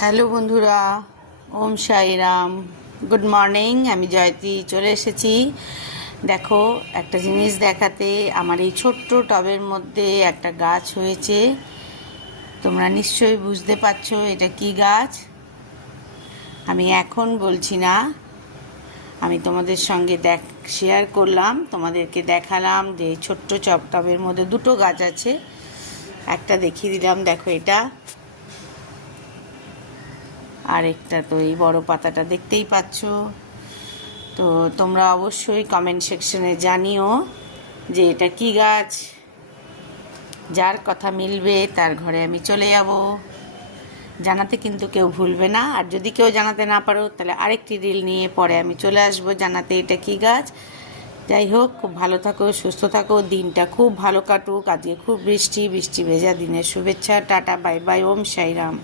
Hello বন্ধুরা, ওম Sairam. Good morning. আমি জয়তী চলে এসেছি। দেখো, একটা জিনিস দেখাতে। আমার এই ছোট্ট টবের মধ্যে একটা গাছ হয়েছে। তোমরা নিশ্চয়ই বুঝতে পারছো এটা কি গাছ। আমি এখন বলছি না, আমি তোমাদের সঙ্গে শেয়ার করলাম, তোমাদেরকে দেখালাম যে ছোট্ট টবের মধ্যে দুটো গাছ আছে। একটা দেখিয়ে দিলাম, দেখো এটা। আরেকটা তো এই বড় পাতাটা দেখতেই পাচ্ছ। তো তোমরা অবশ্যই কমেন্ট সেকশনে জানিও যে এটা কি গাছ। যার কথা মিলবে তার ঘরে আমি চলে যাব। জানাতে কিন্তু কেউ ভুলবে না। আর যদি কেউ জানাতে না পারো তাহলে আরেকটি রিল নিয়ে পরে আমি চলে আসব জানাতে এটা কি গাছ। যাই হোক, খুব ভালো থাকো, সুস্থ থাকো, দিনটা খুব ভালো কাটুক। আজকে খুব বৃষ্টি ভেজা দিনের শুভেচ্ছা। টাটা, বাই বাই, ওম সাইরাম।